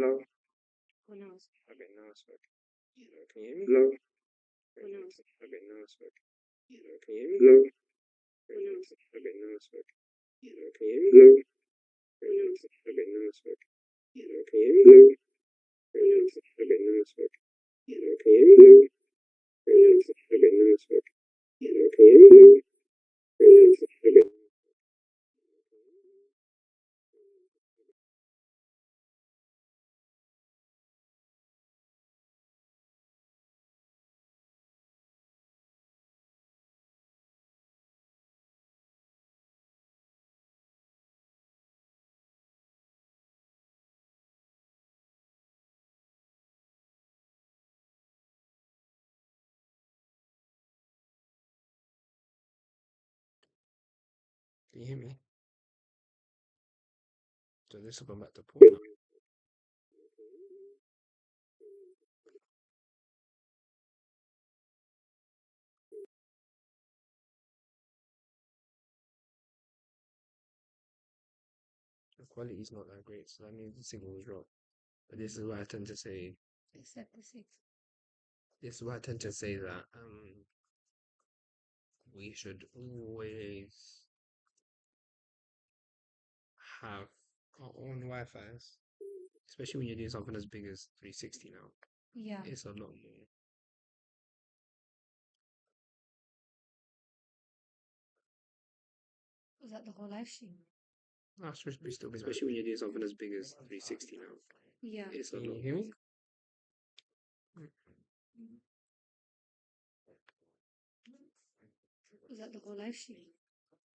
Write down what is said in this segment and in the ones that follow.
Oh no. Okay, now it's working. Can you hear me? Oh no. Okay, now it's working. Can you hear me? Oh no. Okay, now it's working. Can you hear me? Oh no. Okay, now it's working. Can you hear me? Oh no. Okay, now it's working. Can you hear me? Oh no. Okay, now it's working. Can you hear me? Oh no. Okay. Can you hear me? So this will come back to port now. The quality is not that great, so that means the signal was dropped. But this is why I tend to say Except the six. this is why I tend to say that we should always have our own Wi-Fi's, especially when you're doing something as big as 360 now. Yeah. It's a lot more. Was that the whole live stream? No, especially when you're doing something as big as 360 now. Yeah. It's a lot. Can you hear me? Was that the whole live stream?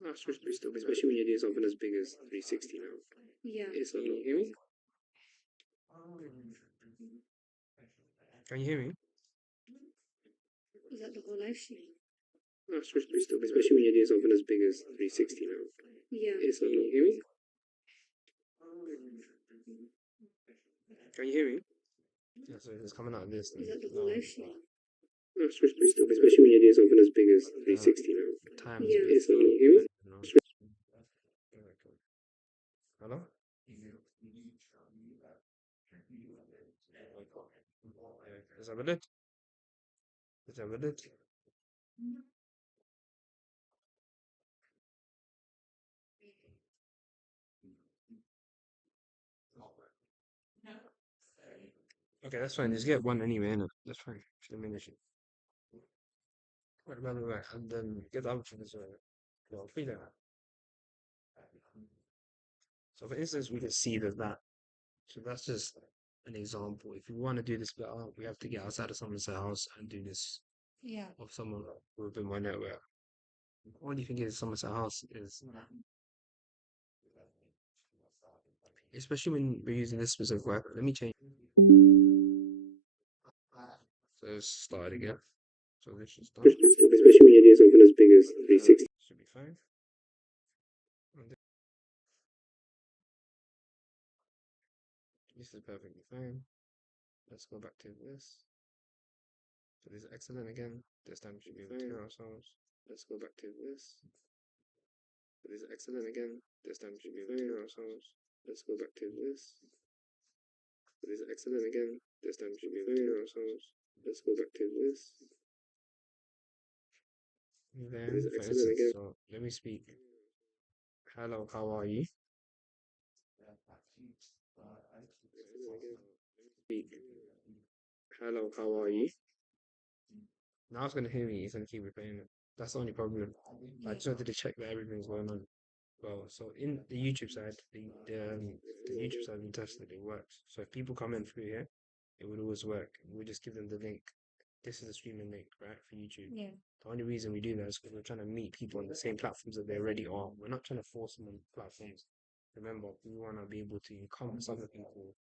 No, especially when you're doing something as big as 360 now. Yeah. It's a lot. Can you hear me? Can you hear me? Was that the whole live stream? No, especially when you're doing something as big as 360 now. Yeah. It's a lot. Can you hear me? Can you hear me? Yeah, so it's coming out of this. Was that the whole live stream? No, especially when you're doing something as big as 360 now. Times. Yeah. It's a lot. Can you hear me? Hello? Is that it? Is that it? Okay, that's fine. Just get one anyway, innit? That's fine. Shouldn't be an issue. Right. And then get the other one as well. Free there. So for instance, we can see that. So that's just an example. If we want to do this better, we have to get outside of someone's house and do this Yeah. of someone within my network. Only thing is someone's house is, especially when we're using this specific Wi-Fi. Let me change. So let's start again. So this should start. Especially when you're doing something as big as 360. Should be fine. And this is perfectly fine. Let's go back to this. So this is excellent again. This time we should be able to hear ourselves. Let's go back to this. So this is excellent again. This time we should be able to hear ourselves. Let's go back to this. So this is excellent again. This time we should be able to hear ourselves. Let's go back to this. Then, for instance, so let me speak. Hello, how are you? Speak. Hello, how are you? Now it's gonna hear me. It's gonna keep replaying it. That's the only problem. I just wanted to check that everything's going on well. So in the YouTube side, the YouTube side we tested it works. So if people come in through here, it would always work. We just give them the link. This is a streaming link, right, for YouTube. Yeah. The only reason we do that is because we're trying to meet people on the same platforms that they already are. We're not trying to force them on platforms. Remember, we want to be able to encompass other people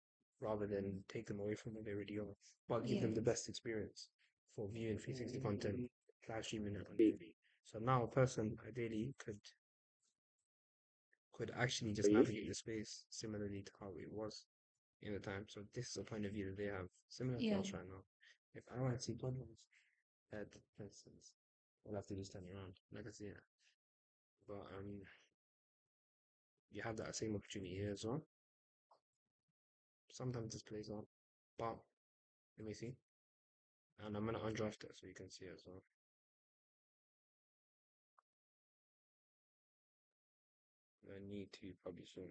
rather than take them away from what they already are, but give them the best experience for viewing 360 content, live streaming it on TV. So now a person ideally could actually just navigate the space similarly to how it was in the time. So this is a point of view that they have similar to us right now. If I want to see problems head, for instance, we'll have to just turn it around. Like I see it. But you have that same opportunity here as well. Sometimes displays aren't. But let me see. And I'm gonna undraft it so you can see it as well. I need to probably soon.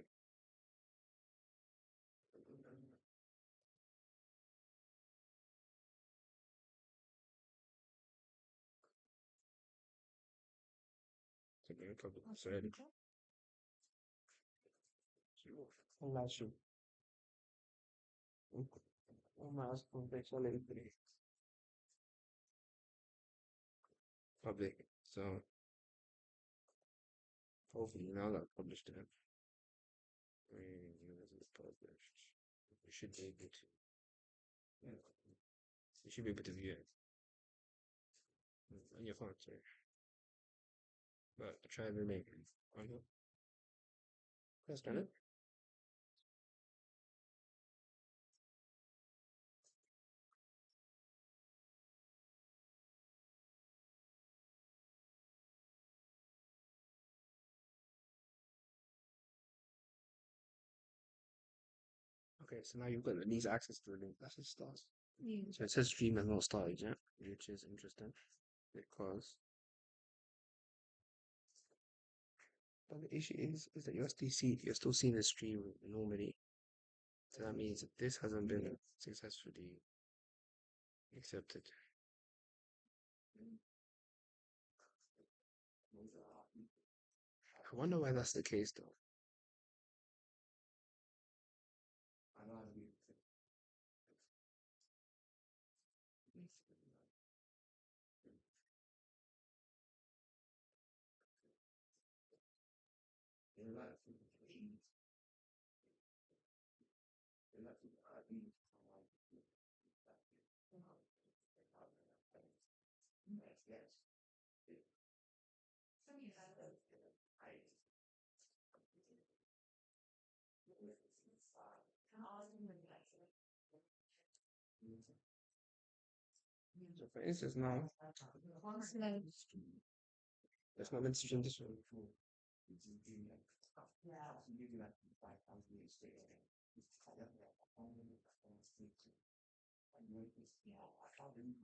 Probably said. Unless you. Mas public. So hopefully now that I've published it, published, you should be able to. Yeah, you should be able to view it on your phone. Sorry, but try the link on here. Press on it. Okay, so now you've got at least access to the link. That's a start. Yeah. So it says stream has not started yet, which is interesting because. But the issue is that you're still seeing the stream normally. So that means that this hasn't been successfully accepted. I wonder why that's the case though. So for instance now, Slow. let's not mention this one.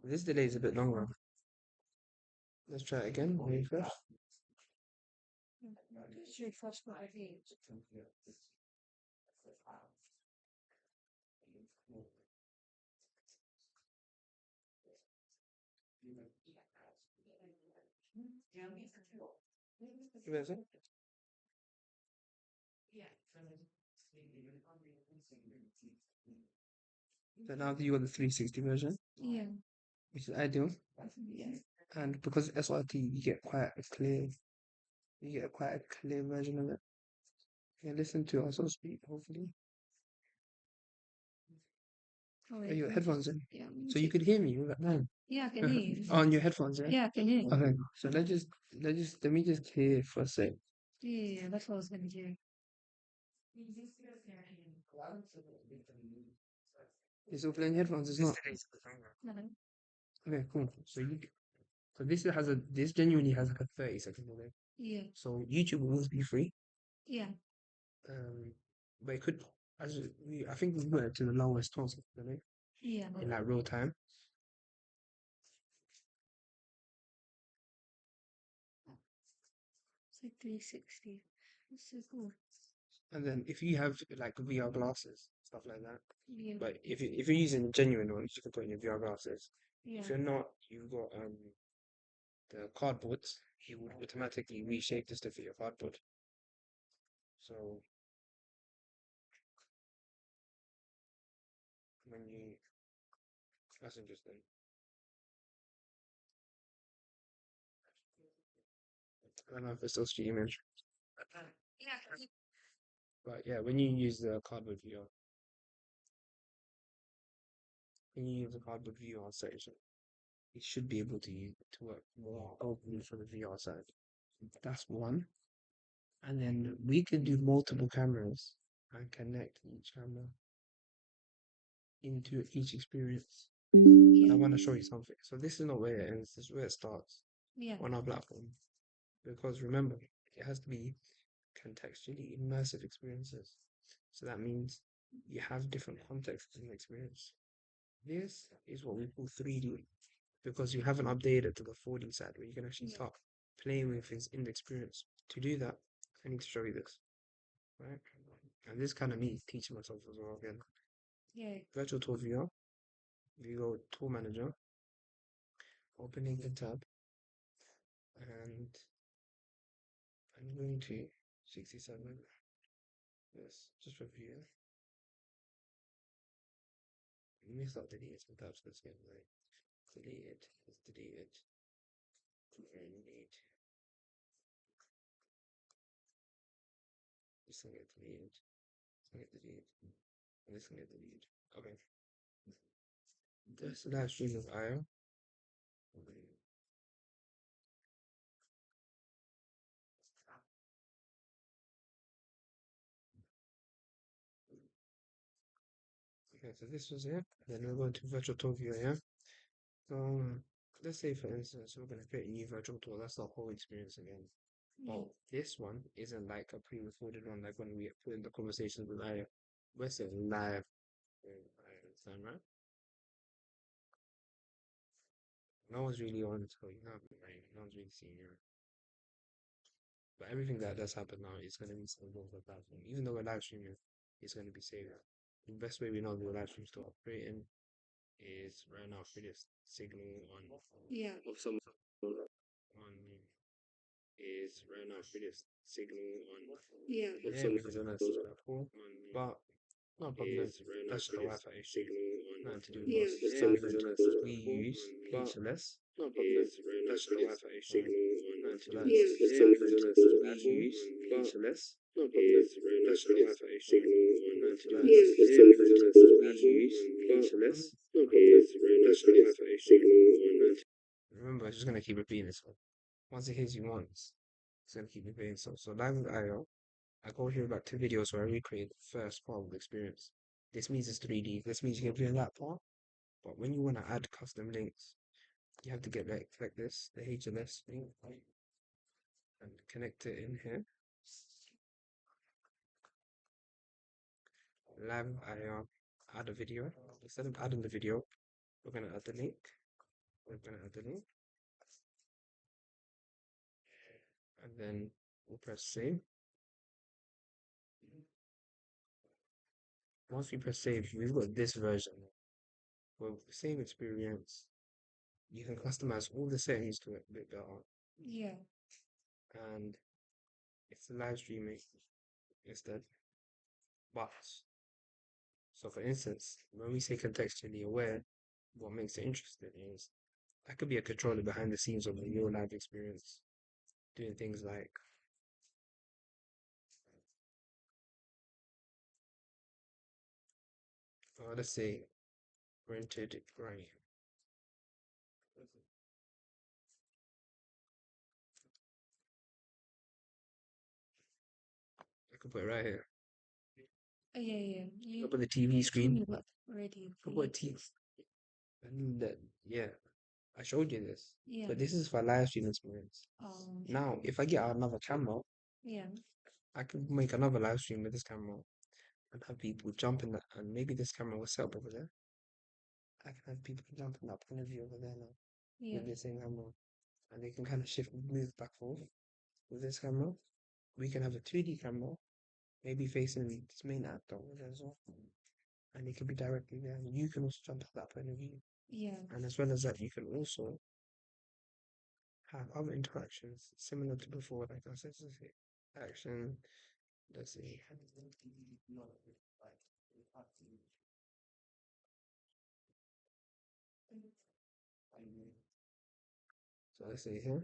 This delay is a bit longer. Let's try it again. Refresh. Just refresh my page. Where is it? So now you got the 360 version, Yeah. which is ideal. Yeah. And because SRT, you get quite a clear version of it. You can listen to us on speed, hopefully. Oh, Are wait, your let me headphones check. in? Yeah, let me So you check. could hear me right now. Yeah, I can hear you. On your headphones, yeah? Yeah, I can hear you. Okay, so let me just clear for a sec. Yeah, that's what I was gonna do. It's all playing headphones, it's not. No. Okay, cool. So this genuinely has like a 30-second delay. Yeah. So YouTube will always be free. Yeah. But it could I think we put it to the lowest possible delay Yeah. in like real time. It's like 360. That's so cool. And then if you have like VR glasses, stuff like that. Yeah. But if you're using genuine ones, you can put in your VR glasses. Yeah. If you're not, you've got the cardboards, it would automatically reshape this to fit your cardboard. So when you that's interesting. I don't know if it's still streaming. Yeah. But yeah, when you use the cardboard VR, when you use the cardboard VR section, it should be able to work more openly for the VR side. That's one. And then we can do multiple cameras and connect each camera into each experience. And I want to show you something. So this is not where it ends, this is where it starts Yeah. on our platform. Because remember, it has to be contextually immersive experiences. So that means you have different contexts in the experience. This is what we call 3D because you haven't updated to the 4D side where you can actually start playing with things in the experience. To do that, I need to show you this, right? And this kind of me teaching myself as well again. Yeah. Virtual tour viewer, you go tour manager, opening the tab, and I'm going to 67. Yes, just review. Let me start deleting some tabs. Let's get like delete it. Let's delete it. Delete. This can get deleted. This can get deleted. And this can get deleted. Okay. This live stream of IO. Okay, so this was it. Then we're going to virtual tour viewer, yeah? So let's say for instance we're gonna create a new virtual tour. That's the whole experience again. But this one isn't like a pre-recorded one, like when we put in the conversations with Aya. We're saying live with Aya this time, right? No one's really on it, so you know, right? No one's really seeing you. But everything that does happen now is going to be saved over the platform. Even though we're live streaming, it's going to be saved. The best way we know the live stream still operating is right now for this signal on Yeah. of someone on is right now for this signal on Yeah. of someone who's on a subscribe call. But no problem. That's just a Wi-Fi issue. Nothing to do with us. Yeah. Standard. We use HLS. Is that's just a Wi-Fi issue. Nothing to do with us. Yeah. Standard. We use HLS. Is that's just a Wi-Fi issue. Nothing to do with us. Yeah. Standard. We use HLS. Is that's just a Wi-Fi issue. Remember, I'm just gonna keep repeating this one. Once it hits you once, it's gonna keep repeating. So live with IO. I go here back to videos where I recreate the first part of the experience. This means it's 3D. This means you can play that part. But when you want to add custom links, you have to get like this, the HLS link, and connect it in here. Live IR, add a video. Instead of adding the video, we're gonna add the link. We're gonna add the link. And then we'll press save. Once we press save, we've got this version. With the same experience, you can customize all the settings to it a bit better. Yeah. And it's live streaming instead. But so for instance, when we say contextually aware, what makes it interesting is that could be a controller behind the scenes of a real life experience, doing things like let's say rented right. I could put it right here. Oh, yeah. Up on the TV screen. Already. I put TV. And that, yeah, I showed you this. Yeah. But this is for live stream experience. Now, if I get another camera, Yeah. I could make another live stream with this camera and have people jump in that, and maybe this camera was set up over there. I can have people jump in that point of view over there now with the same camera, and they can kind of shift, move back forth with this camera. We can have a 2D camera, maybe facing this main actor over there as well, and it can be directly there. And you can also jump at that point of view. Yeah. And as well as that, you can also have other interactions similar to before, like I said, action. Let's see. So let's see here.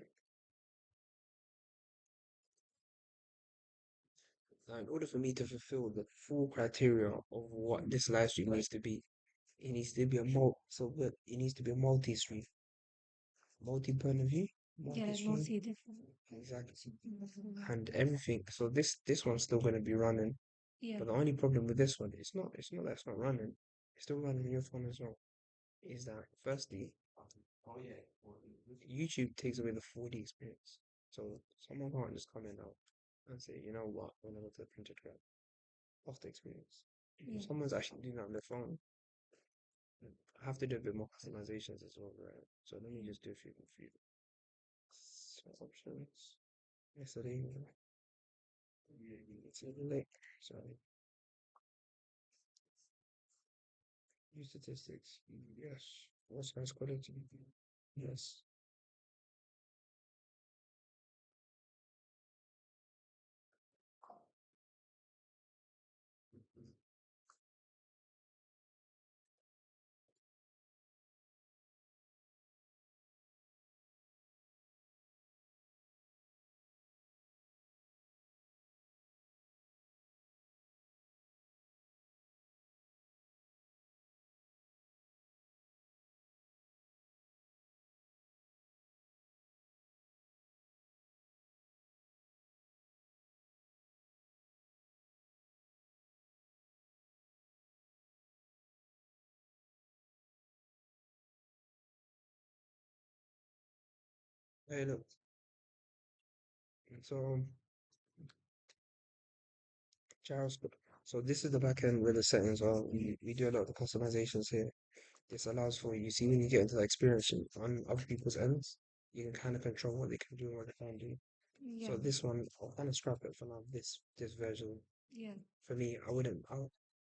Now, in order for me to fulfill the full criteria of what this live stream needs to be, it needs to be a it needs to be a multi-stream, multi-point of view, multi-stream. Multi-different. Exactly. And everything. So this one's still going to be running. Yeah. But the only problem with this one, it's not that it's not running. It's still running on your phone as well. Is that firstly, YouTube takes away the 4D experience. So someone can't just come in now and say, you know what, I'm gonna go to the printed graph of the experience. If Yeah. someone's actually doing that on their phone, I have to do a bit more customizations as well, right? So let me just do a few options. Yesterday, it's a little late. Sorry. View statistics. Yes. What's nice quality? Yes. Hey, look. So, Charles, so this is the back end where the settings are. We do a lot of the customizations here. This allows for you see when you get into the experience on other people's ends, you can kind of control what they can do and what they can't do. Yeah. So this one, I'll kind of scrap it for now. This version Yeah. for me, I wouldn't.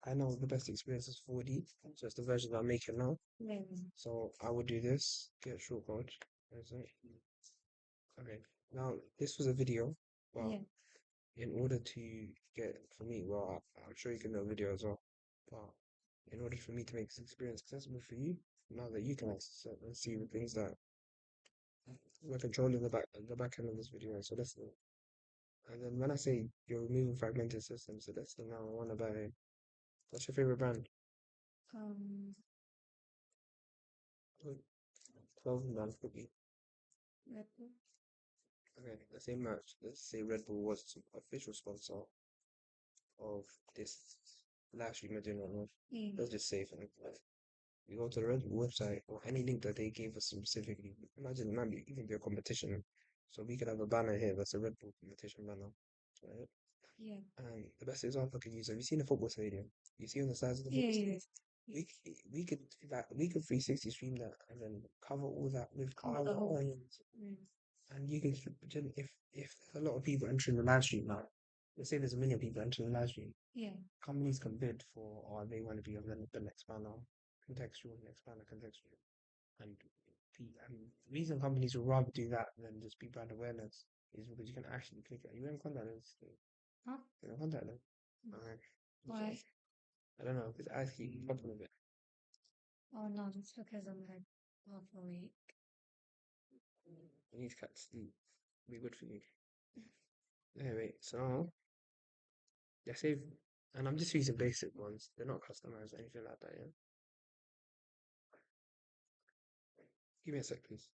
I know the best experience is 4D, so it's the version I'm making now. Yeah. So I would do this. Get short code. Where's it? Okay. Now this was a video, but Yeah. in order to get for me, well, I'm sure you can do a video as well, but in order for me to make this experience accessible for you, now that you can access it and see the things that we're controlling the back end of this video. So that's the and then when I say you're removing fragmented systems, so that's the now I want to buy. What's your favorite brand? Um, 12 brand cookie. Red Bull. Okay, the same match. Let's say Red Bull was official sponsor of this live stream we're doing right now. Yeah. Let's just say for like, you go to the Red Bull website or any link that they gave us specifically. Imagine it might be even be a competition. So we could have a banner here that's a Red Bull competition banner. Right? Yeah. And the best example I can use, have you seen a football stadium? You see on the sides of the Yeah. football Yeah. stadium? We could 360 stream that and then cover all that with Cover our the whole. lines. Mm. And you can if there's a lot of people entering the live stream now, let's say there's a million people entering the live stream, Yeah. companies can bid for or they want to be on the next banner, contextual, next banner, contextual. And the reason companies would rather do that than just be brand awareness is because you can actually click it. You haven't contact them. Huh? You haven't contact them. Mm. Okay. Why? I don't know, because I keep popping a bit. Oh no, that's because I'm like half awake. You need to catch sleep. Be good for you. Anyway, so yeah, save and I'm just using basic ones. They're not customized or anything like that, yeah. Give me a sec, please.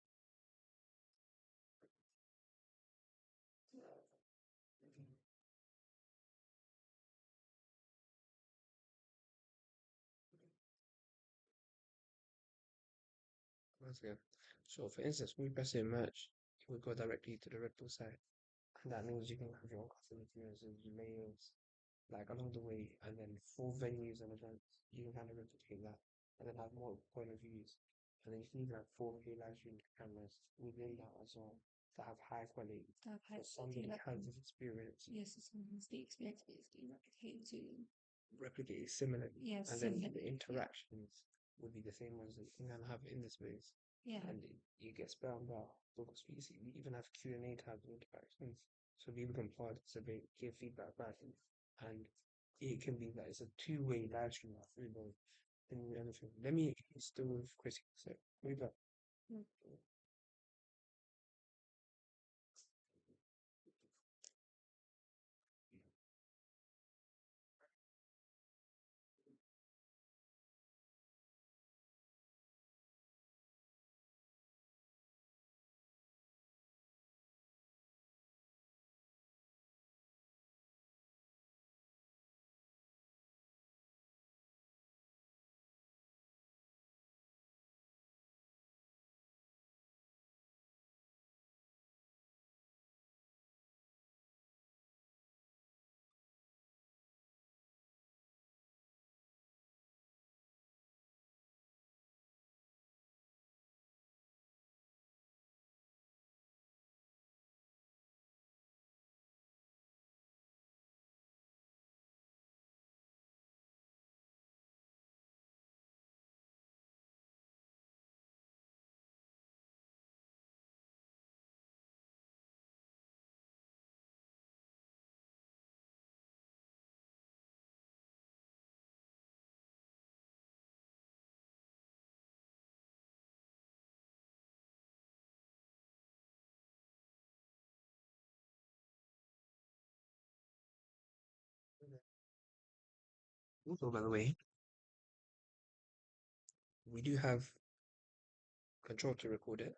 Once again. So for instance, when we press in merge, it will go directly to the Red Bull site. And that means you can have your own custom experiences, your layers, like along the way, and then for venues and events, you can kind of replicate that and then have more point of views. And then you can even have 4K live stream cameras within that as well to have high quality. That So high quality somebody that has this experience, yes, it's someone's the experience basically replicated to replicate it similarly, yeah, and then similar. the Yeah. interactions would be the same ones that you can kind of have in the space. Yeah. And you get spelled out books. We even have Q&A tabs and interactions, so people can participate, give feedback back, and it can be that it's a two-way live stream through the thing and everything. Let me still with Chris. So, we back. Mm. Also, by the way, we do have control to record it.